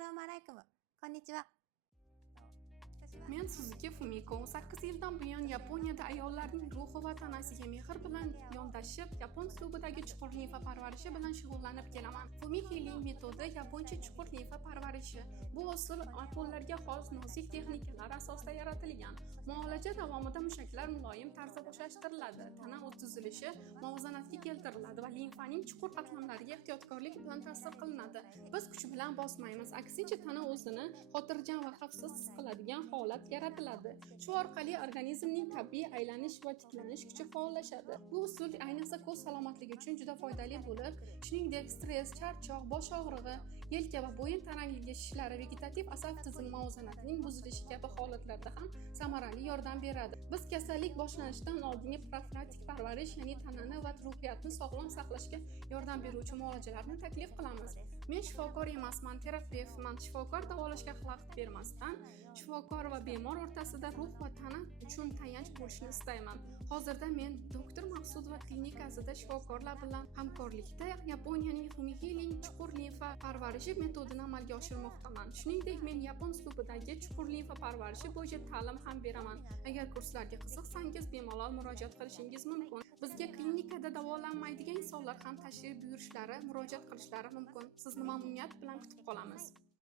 Assalomu alaykum. Konnichiwa. Men Suzuki Fumiko 8 yildan buyon Yaponiyada ayollarning ruhi va tanasiga mehr bilan yondashib, yapon uslubidagi chuqur limfa parvarishi bilan shug'ullanib kelaman. Fumiko metodi yaponcha chuqur limfa parvarishi. Bu usul yaponlarga xos nozik texnikalar asosida yaratilgan. Muolaja davomida mushaklar muloyim tarzda bo'shashtiriladi, tana tuzilishi muvozanatga keltiriladi va limfaning chuqur qatlamlariga ehtiyotkorlik bilan ta'sir qilinadi. Biz kuch bilan bosmaymiz, aksincha tana o'zini xotirjam va xavfsiz his qiladigan holat yaratiladi. Shu orqali organizmning tabiiy aylanish va tiklanish kuchi faollashadi. Bu usul ayniqsa ko'z salomatligi uchun juda foydali bo'lib, shuningdek stress, charchoq, bosh og'rig'i, yelka va bo'yin tarangligi shishlari, vegetativ asab tizimi muvozanatining buzilishi kabi holatlarda ham samarali yordam beradi. Biz kasallik boshlanishidan oldingi profilaktik parvarish, ya'ni tanani va ruhiyatni sog'lom saqlashga yordam beruvchi muolajalarni taklif qilamiz. Men shifokor emasman, terapevtman. Shifokor davolashga xalaqit bermasdan, shifokor va bemor o'rtasida ruh va tana uchun tayanch bo'lishni istayman. Hozirda men doktor Maqsud va klinikasida shifokorlar bilan hamkorlikda Yaponiyaning Fumiko chuqur limfa parvarishi metodini amalga oshirmoqdaman. Shuningdek, men yapon uslubidagi chuqur limfa parvarishi bo'yicha ta'lim ham beraman. Agar kurslarga qiziqsangiz, bemalol murojaat qilishingiz mumkin. Bizga klinikada davolanmaydigan insonlar ham tashrif buyurishlari, murojaat qilishlari mumkin. Sizni mamnuniyat bilan kutib qolamiz.